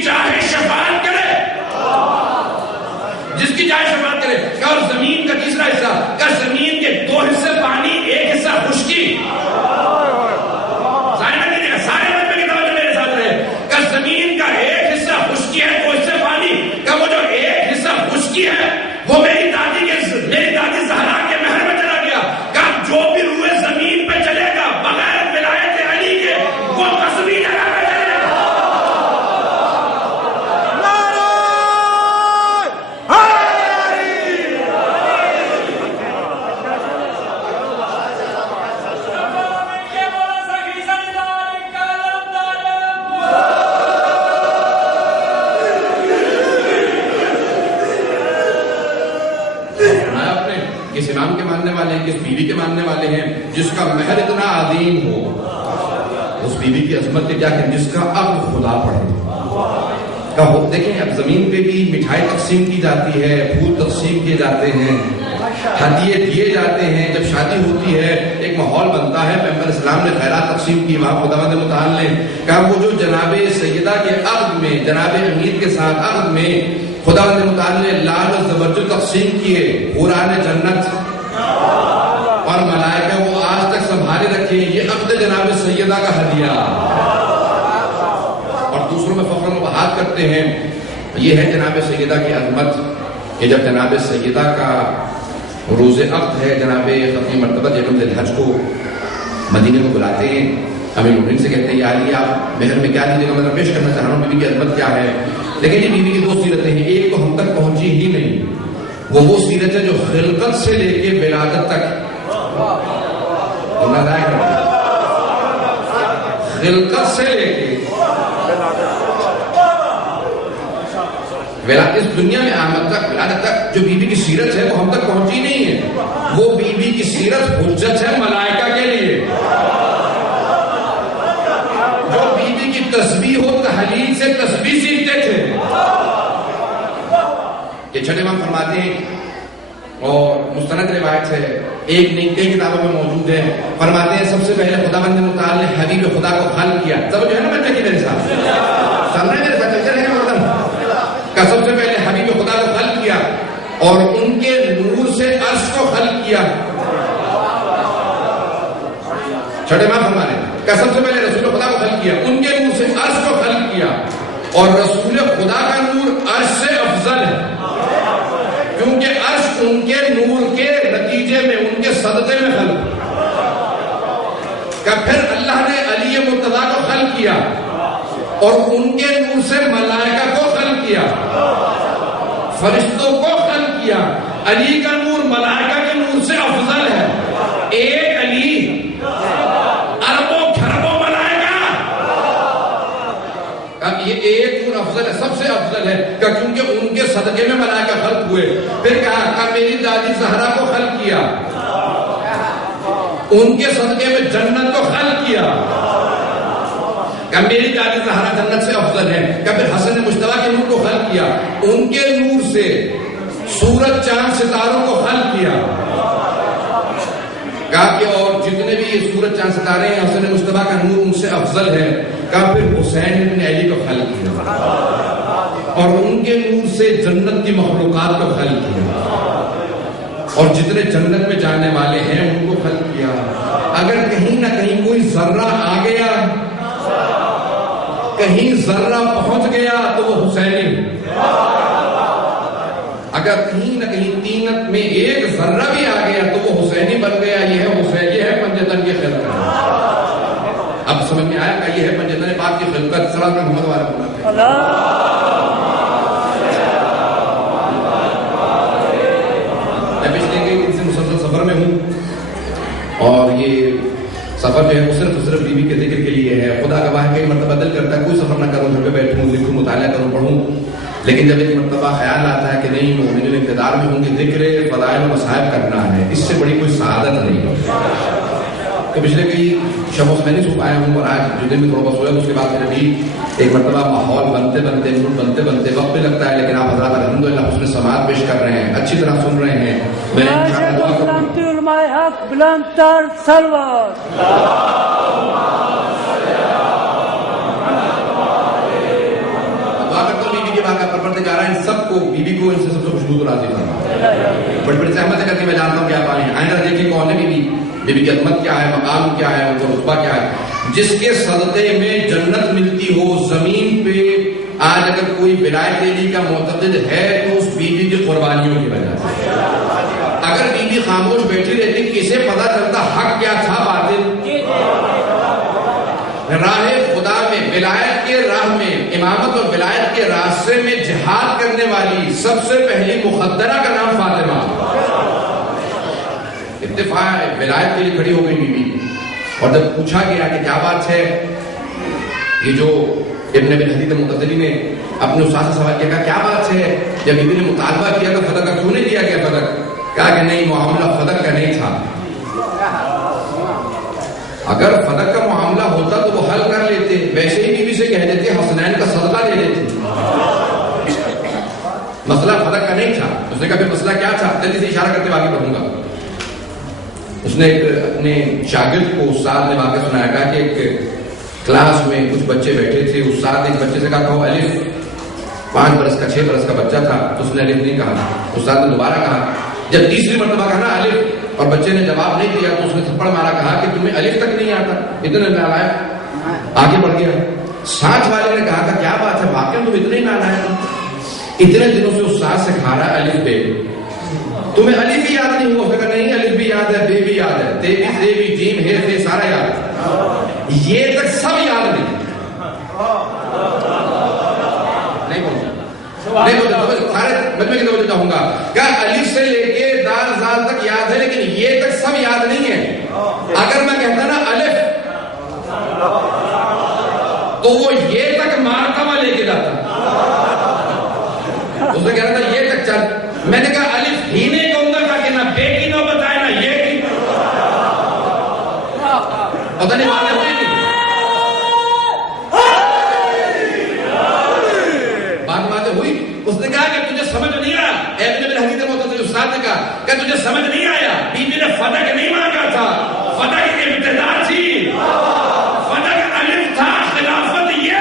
کی چاہے شفاعت کرے، جس کی چاہے شفاعت کرے. اور زمین کا تیسرا حصہ، کہ زمین کے 2 حصے پانی، 1 حصہ خشکی. سارے مت میں توجہ میرے ساتھ رہے. کہ زمین کا 1 حصہ خشکی ہے، 2 حصے پانی. کہ وہ جو 1 حصہ خشکی ہے وہ میری دادی زہرا کے مہر میں چلا گیا. کہ جو بھی روئے زمین پہ چلے گا بغیر ولایت علی کے وہ قصبی جگہ پہ چلے گا. کس امام کے ماننے والے ہیں، کس بیوی کے ماننے والے ہیں جس کا مہر اتنا عظیم ہو. اس بیوی کی عظمت کے کیا کہ جس کا عقد خدا پڑھے. دیکھیں اب زمین پہ بھی مٹھائی تقسیم کی جاتی ہے، پھول تقسیم کیے جاتے ہیں، ہدیے دیے جاتے ہیں. جب شادی ہوتی ہے ایک ماحول بنتا ہے. پیغمبر اسلام نے خیرات تقسیم کی، وہاں خداوند متعال نے کہا وہ جو جناب سیدہ کے عقد میں، جناب امیر کے ساتھ عقد میں خداوند متعال نے لال و زبرجد تقسیم کیے. حوران جنت اور ملائکہ وہ آج تک سنبھالے رکھے یہ عقد جناب سیدہ کا ہدیہ، اور دوسروں میں فخر و بہار کرتے ہیں. یہ ہے جناب سیدہ کی عظمت کہ جب جناب سیدہ کا روز عقد ہے، جناب ختم مرتبہ جناب الحج کو مدینے کو بلاتے ہیں. امیر المومنین سے کہتے ہیں یا علی آپ مہر میں کیا دیجیے گا، میں پیش کرنا چاہ رہا ہوں بیوی کی عظمت کیا ہے. لیکن یہ بیوی کی 2 سیرتیں ہیں. ایک تو ہم تک پہنچی ہی نہیں، وہ سیرت ہے جو خلقت سے لے کے ولادت تک. خلقت سے لے کے اس دنیا میں آمد تک، ولادت تک جو بیوی کی سیرت ہے وہ ہم تک پہنچی نہیں ہے. وہ بیوی کی سیرت حجت ہے ملائکہ کے لیے. جو بیوی کی تسبیح و تحلیل سے تسبیح سیکھتے تھے. یہ چھٹے امام فرماتے ہیں اور مستند روایت ہے، ایک نہیں کئی کتابوں میں موجود ہے. فرماتے ہیں سب سے پہلے خداوند متعال نے حبیب خدا کو خلق کیا. سب جو ہے نا بچے کی میرے ساتھ سن رہے میرے ساتھ چل رہے ہیں کا سب سے پہلے حبیب خدا کو خلق کیا اور ان کے نور سے عرش کو خلق کیا. چھٹے امام فرماتے ہیں کہ سب سے پہلے رسول خدا کو خلق کیا، ان کے نور سے عرش کو خلق کیا. اور رسول خدا کا نور عرش سے افضل ہے کیونکہ عرش ان کے نور کے نتیجے میں، ان کے صدقے میں خلق. کہ پھر اللہ نے علی مرتضیٰ کو خلق کیا اور ان کے نور سے ملائکہ کو خلق کیا، فرشتوں کو خلق کیا. علی کا نور ملائکہ کے نور سے افضل ہے. ایک علی اربوں کھربوں ملائکہ. اب یہ ایک نور افضل ہے، سب سے افضل ہے کیونکہ ان کے صدقے میں ملائکہ خلق ہوئے. پھر کہا کہ میری دادی زہرا کو خلق کیا، ان کے صدقے میں جنت کو خلق کیا. کہ میری دادی زہرا جنت سے افضل ہے. کہ پھر حسن مجتبیٰ کے نور کو خلق کیا، ان کے نور سے سورج چاند ستاروں کو خلق کیا. کہا کہ اور جتنے بھی یہ سورج چاند ستارے ہیں حسن مجتبیٰ کا نور ان سے افضل ہے. کہا پھر حسین بن علی کو خلق کیا اور ان کے نور سے جنت کی مخلوقات کو خلق کیا اور جتنے جنت میں جانے والے ہیں ان کو خلق کیا. اگر کہیں نہ کہیں کوئی ذرہ آ گیا، کہیں ذرہ پہنچ گیا تو وہ حسینی. اگر کہیں نہ کہیں تینت میں ایک ذرہ بھی آ گیا تو وہ حسینی بن گیا. یہ ہے حسین، یہ ہے پنجتن کی خلقت. اب سمجھ میں آیا کہ یہ ہے پنجتن پاک کی خلقت. صلی اللہ محمد وعلیہ میں پچھلے کئی دن سے مسلسل سفر میں ہوں اور یہ سفر جو ہے وہ صرف بیوی کے ذکر کے لیے ہے. خدا گواہ ہے کئی مرتبہ دل کرتا ہے کوئی سفر نہ کروں، گھر پہ بیٹھوں، لکھوں، مطالعہ کروں، پڑھوں. لیکن جب ایک مرتبہ خیال آتا ہے کہ نہیں مومنین انتظار میں ہوں گے، ذکر فضائل و مصائب کرنا ہے، اس سے بڑی کوئی سعادت نہیں. تو پچھلے کئی شبوں سے میں نہیں سو پایا ہوں اور آج جو دن میں تھوڑا بہت سویا اس کے بعد پھر بھی ایک مرتبہ ماحول بنتے بنتے وقت بھی لگتا ہے. لیکن آپ حضرات الحمدللہ حسن سماعت پیش کر رہے ہیں، اچھی طرح سن رہے ہیں. میں بیوی کو ان سے سب سے خوشبو تو راضی فرما. بڑی زحمت سے کرتی میں جانتا ہوں کیا پانی آئندہ دیکھیں کون ہے بیوی کی عظمت کیا ہے, مقام کیا ہے, ان کا رتبہ کیا ہے. جس کے صدقے میں جنت ملتی ہو. زمین پہ آج اگر کوئی ولایت علی کا معتقد ہے تو اس بیوی کی قربانیوں کی وجہ سے. اگر بیوی خاموش بیٹھی رہتی کسے پتا چلتا حق کیا تھا باطل. راہ خدا میں ولایت کے راہ میں امامت اور ولایت کے راستے میں جہاد کرنے والی سب سے پہلی مخدرہ کا نام فاطمہ. اتفاق ولایت کے لیے کھڑی ہو گئی بیوی. اور جب پوچھا گیا کہ کیا بات ہے, یہ جو ابن ابی حدید معتزلی نے اپنے استاد سے سوال کیا کہ کیا بات ہے, جب بیوی نے مطالبہ کیا کہ فدق کا کیوں نہیں دیا گیا فدق, کہا کہ نہیں معاملہ فدق کا نہیں تھا. اگر فدق کا معاملہ ہوتا تو وہ حل کر لیتے, ویسے ہی بیوی سے کہہ دیتے حسنین کا صدقہ دے دیتے. مسئلہ فدق کا نہیں تھا. اس نے کہا پھر مسئلہ کیا تھا, جلدی سے اشارہ کرتے آگے بڑھوں گا. اس نے اپنے شاگرد کو استاد نے واقعہ سنایا, کہا کہ ایک کلاس میں کچھ بچے بیٹھے تھے. استاد نے ایک بچے سے کہا کہو الف. 5 برس کا 6 برس کا بچہ تھا تو اس نے الف نہیں کہا. استاد نے دوبارہ کہا. جب تیسری مرتبہ کہا نا الف اور بچے نے جواب نہیں دیا تو اس نے تھپڑ مارا, کہا کہ تمہیں الف تک نہیں آتا, اتنے نالائق. آگے بڑھ گیا. ساتھ والے نے کہا کہ کیا بات ہے واقعی تم اتنے ہی نالائق, اتنے دنوں سے استاد سے کھا رہا ہے الف بے, تمہیں الف بھی یاد نہیں ہوا. اس نے کہا نہیں الف بھی یاد ہے, بے بھی یاد ہے, تے بھی سے بھی جیم ہے سے سارا یاد ہے, یہ تک سب یاد نہیں. نہیں بولتا سارے مجمع کی توجہ چاہوں گا. کیا الف سے لے کے دال زال تک یاد ہے لیکن یہ تک سب یاد نہیں ہے. اگر میں کہتا نا الف تو وہ یہ تک مارکا لے کے جاتا. اس نے کہہ رہا تھا یہ تک چل. میں نے کہا الف ہی نہیں کہوں گا کہ نہ بے کی نو بتائے نہ یہ کی. پتہ نہیں بات ہوئی تھی. بات ہوئی. اس نے کہا کہ تجھے سمجھ نہیں آیا. ابن ابی حدید معتزلی استاد نے کہا کہ تجھے سمجھ نہیں آیا. بیوی نے فدق نہیں مانگا تھا, فدق ابتدا تھی, فدق الف تھا, خلافت یہ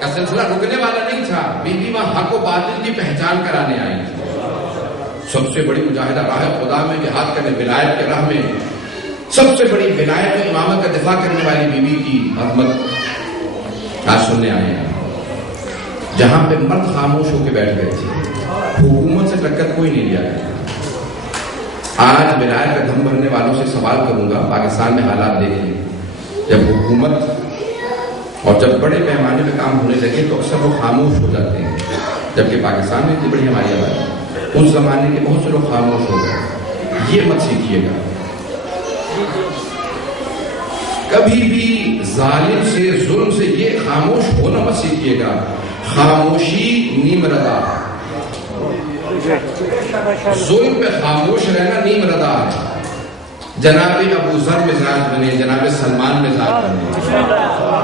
کا سلسلہ رکنے والا نہیں تھا. بیوی وہاں حق و باطل کی پہچان کرانے آئی تھی. سب سے بڑی مجاہدہ راہ خدا میں جہاد کرنے, ولایت کے راہ میں سب سے بڑی ولایت و امامت کا دفاع کرنے والی بیوی کی عظمت آج سننے آئے ہیں. جہاں پہ مرد خاموش ہو کے بیٹھ گئے تھے, حکومت سے ٹکر کوئی نہیں لیا گیا. آج ولایت کا دھم بھرنے والوں سے سوال کروں گا, پاکستان میں حالات دیکھیں. جب حکومت اور جب بڑے پیمانے پہ کام ہونے لگے تو اکثر لوگ خاموش ہو جاتے ہیں, جبکہ پاکستان میں اتنی بڑی ہماری آبادی, اس زمانے کے بہت سے لوگ خاموش ہو گئے. یہ مت سیکھیے گا. کبھی بھی ظالم سے ظلم سے یہ خاموش ہونا مت سیکھیے گا. خاموشی نیم ردا. ظلم پہ خاموش رہنا نیم ردا ہے. جناب ابو ذر مزاج بنے, جناب سلمان مزاج بنے,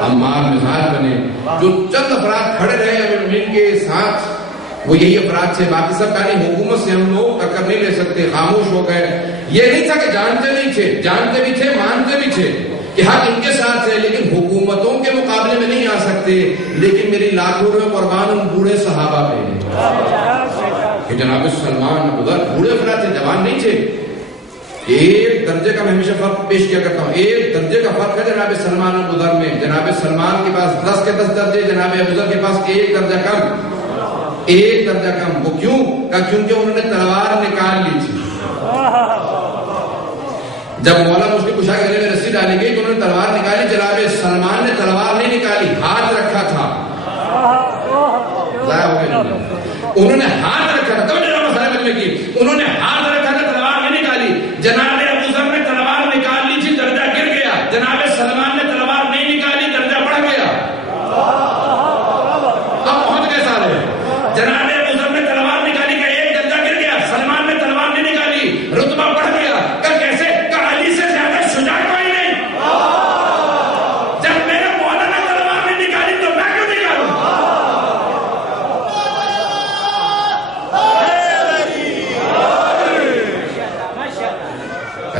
عمار مزاج بنے. جو چند افراد کھڑے رہے امین کے ساتھ وہ یہی افراد تھے. باقی سب کہانی حکومت سے ہم لوگ ٹکر نہیں لے سکتے, خاموش ہو گئے. یہ نہیں تھا کہ جانتے نہیں تھے, جانتے بھی تھے, مانتے بھی تھے کہ حق ان کے ساتھ ہے, لیکن حکومتوں کے مقابلے میں نہیں آ سکتے. لیکن میری لاکھوں روپے قربان ان بوڑھے صحابہ پہ کہ جناب سلمان ادھر بوڑھے افراد تھے, جوان نہیں تھے. ایک درجے کا میں ہمیشہ فرق پیش کیا کرتا ہوں. ایک درجے کا فرق ہے جناب سلمان اور ابوذر میں. جناب سلمان کے پاس 10 کے 10 درجے, جناب ابوذر کے پاس ایک درجہ کم. ایک درجہ کم. وہ کیوں؟ کیونکہ انہوں نے تلوار نکال لی تھی. جب مولا مشکل کشا گلے میں رسی ڈالی گئی تو انہوں نے تلوار نکالی. جناب سلمان نے تلوار نہیں نکالی, ہاتھ رکھا تھا. ضائع ہو گیا. انہوں نے ہاتھ رکھا تھا. توجہ ذرا مسئلہ سمجھنے کی. انہوں نے ہاتھ رکھا تھا, تلوار نہیں نکالی. جناب ابوذر نے تلوار نکال لی تھی, درجہ گر گیا. جناب سلمان نے تلوار نہیں نکالی, درجہ بڑھ گیا. اب پہنچ گئے سارے. جناب ابوذر نے تلوار نکالی کا ایک درجہ گر گیا, سلمان نے تلوار نہیں نکالی, رتبہ بڑھ گیا. کیسے؟ علی سے زیادہ شجاع کوئی نہیں. جب میرے مولا نے تلوار نہیں نکالی تو میں کیوں نکالوں؟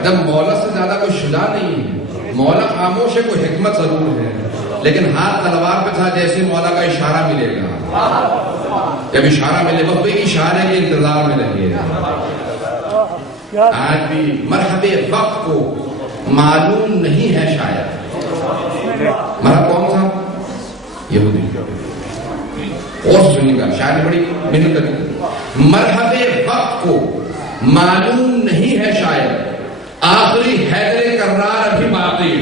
جب مولا سے زیادہ کوئی شجاع نہیں ہے, مولا خاموش ہے, کوئی حکمت ضرور ہے. لیکن ہاتھ تلوار پہ تھا جیسے مولا کا اشارہ ملے گا، جب اشارہ ملے گا تو اشارے کے انتظار میں لگے گا۔ آج بھی مرحبے وقت کو معلوم نہیں ہے شاید۔ مرحب کون تھا؟ یہودی۔ اور سنیے گا، شاید نے بڑی محنت کری۔ مرحبے وقت کو معلوم نہیں ہے شاید، آخری حیدر کرار ابھی باقی۔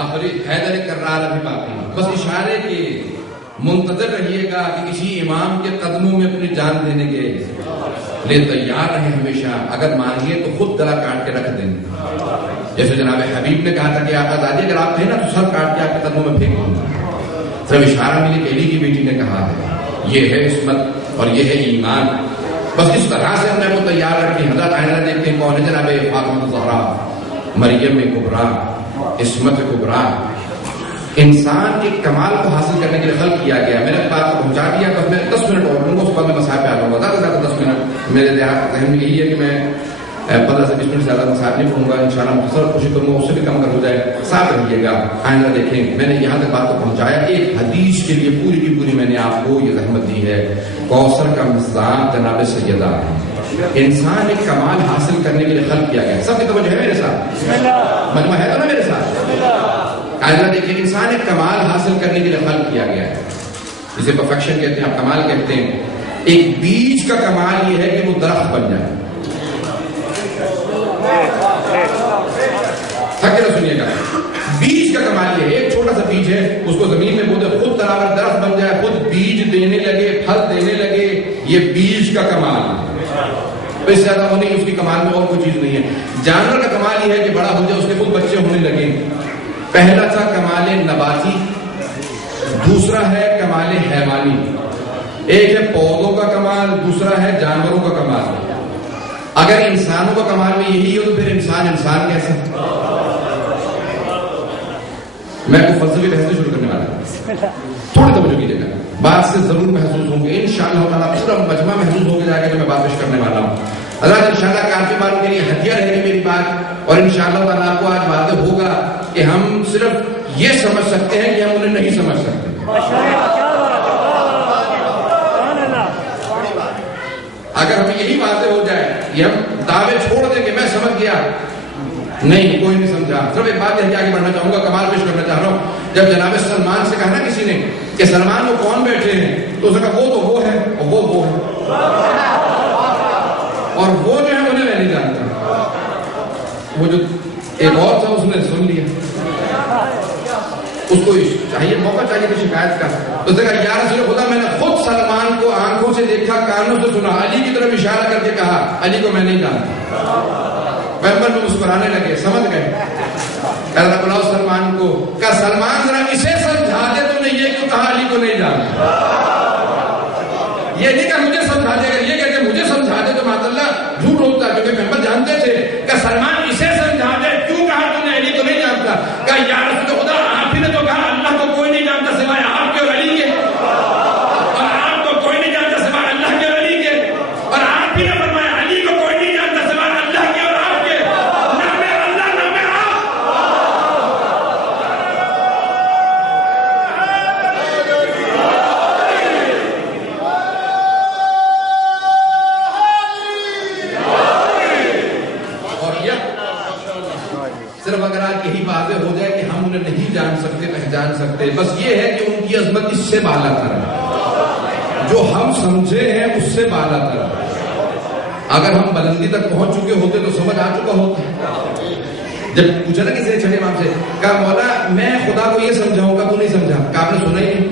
آخری حیدر کرار ابھی باقی۔ بس اشارے کے منتظر رہیے گا کہ کسی امام کے قدموں میں اپنی جان دینے کے لیے تیار رہیں ہمیشہ۔ اگر مانگے تو خود گلا کاٹ کے رکھ دیں، جیسے جناب حبیب نے کہا تھا کہ آقا زادی اگر آپ کہیں نا تو سر کاٹ کے آپ کے قدموں میں پھینک دوں گا۔ صرف اشارہ ملی کہ علی کی بیٹی نے کہا ہے، یہ ہے عصمت اور یہ ہے ایمان۔ بس اس طرح سے ہم نے وہ تیار رکھی۔ حضرت آئینہ دیکھتے ہیں کون ہے؟ جناب فاطمہ الزہرا، مریم کبریٰ، عصمت کبریٰ۔ انسان کے کمال کو حاصل کرنے کے لیے خلق کیا گیا۔ میں نے بات کو پہنچا دیا، بس میں 10 منٹ اور دوں گا، اس کے بعد میں مسائل پہ آ جاؤں گا۔ زیادہ سے زیادہ 10 منٹ میرے ذہن میں یہی ہے کہ میں 15 سے 20 منٹ زیادہ مسائل نہیں پڑھوں گا، انشاءاللہ مختصر کوشش کروں گا اس سے بھی کم کر ہو جائے۔ ساتھ رہیے گا، آئندہ دیکھیں میں نے یہاں تک بات کو پہنچایا۔ ایک حدیث کے لیے پوری کی پوری میں نے آپ کو یہ زحمت دی ہے۔ کوثر کا مصداق جناب سیدہ ہے۔ انسان ایک کمال حاصل کرنے کے لیے خلق کیا گیا۔ سب کی توجہ ہے میرے ساتھ؟ مجمع ہے تو نا میرے ساتھ؟ آئندہ دیکھیں، انسان ایک کمال حاصل کرنے کے لیے خلق کیا گیا ہے، جسے پرفیکشن کہتے ہیں، آپ کمال کہتے ہیں۔ ایک بیج کا کمال یہ ہے کہ وہ درخت بن جائے۔ سنیے گا، بیج کا کمال یہ ہے، ایک چھوٹا سا بیج ہے، اس کو زمین میں بو دے، خود تراور درخت بن جائے، خود بیج دینے لگے، پھل دینے لگے، یہ بیج کا کمال ہے۔ اس سے زیادہ ہونے اس کی کمال میں اور کوئی چیز نہیں ہے۔ جانور کا کمال یہ ہے کہ بڑا ہو جائے، اس کے خود بچے ہونے لگے۔ پہلا تھا کمال نباتی، دوسرا ہے کمال حیوانی۔ ایک ہے پودوں کا کمال، دوسرا ہے جانوروں کا کمال۔ اگر انسانوں کا کمال میں یہی ہو تو پھر انسان کیسے؟ میں کو فلسفی بحث شروع کرنے والا ہوں، تھوڑی توجہ کیجیے گا، بات سے ضرور محسوس ہوں گے انشاءاللہ تعالیٰ، پورا مجمع محسوس ہو کے جائے گا جو میں بات پیش کرنے والا ہوں۔ اللہ انشاءاللہ کافی بار کے لیے ہدیہ رہے گی میری بات، اور انشاءاللہ تعالیٰ آپ کو آج واضح ہوگا کہ ہم صرف یہ سمجھ سکتے ہیں کہ ہم انہیں نہیں سمجھ سکتے۔ اگر ہمیں یہی واضح ہو جائے، یہ ہم دعوے چھوڑ دیں کہ میں سمجھ گیا، نہیں کوئی نہیں سمجھا۔ صرف ایک بات یہ آگے بڑھنا چاہوں گا، کمال پیش کرنا چاہ رہا ہوں۔ جب جناب سلمان سے کہا نا کسی نے کہ سلمان وہ کون بیٹھے ہیں، تو اس نے کہا وہ تو وہ ہے اور وہ ہے، اور وہ جو ہے انہیں میں نہیں جانتا۔ وہ جو ایک اور تھا اس نے سن لیا، اس کو چاہیے موقع چاہیے تھا شکایت کا۔ اس نے کہا یا رسول خدا، میں نے خود سلمان کو آنکھوں سے دیکھا، کانوں سے سنا، علی کی طرف اشارہ کر کے کہا علی کو میں نہیں جانتا۔ پیغمبر میں مسکرانے لگے، سمجھ گئے۔ اللہ بلاؤ سلمان کو، کہا سلمان ذرا اسے سمجھا دے تو نے یہ کیوں کہا علی کو نہیں جانتا؟ یہ نہیں کہا مجھے سمجھا دے، اگر یہ کہتے مجھے سمجھا دے تو معاذ اللہ جھوٹ ہوتا، کیونکہ پیغمبر جانتے تھے کہ سلمان اسے سمجھا دے، کیوں کہا تو نے علی کو نہیں جانتا؟ کہا یا رسول خدا، آپ ہی نے تو کہا اللہ کو کوئی نہیں جانتا سوائے آپ کے اور علی کے، اور آپ کو کوئی نہیں جانتا سوائے اللہ کے اور علی کے، اور آپ ہی نے فرمایا علی کو کوئی نہیں جانتا سوائے اللہ کے اور آپ کے، نام اللہ نام آپ۔ اور یہ صرف اگر آج یہی واضح ہو جائے کہ ہم انہیں نہیں جان سکتے پہچان سکتے، بس یہ ہے کہ ان کی عظمت اس سے بالا تر ہے، جو ہم سمجھے ہیں اس سے بالا تر ہے۔ اگر ہم بلندی تک پہنچ چکے ہوتے تو سمجھ آ چکا ہوتا۔ جب پوچھا نا کسی نے چھٹے امام سے، کہا مولا میں خدا کو یہ سمجھاؤں گا، تو نہیں سمجھا، کہا آپ نے سنا ہی نہیں۔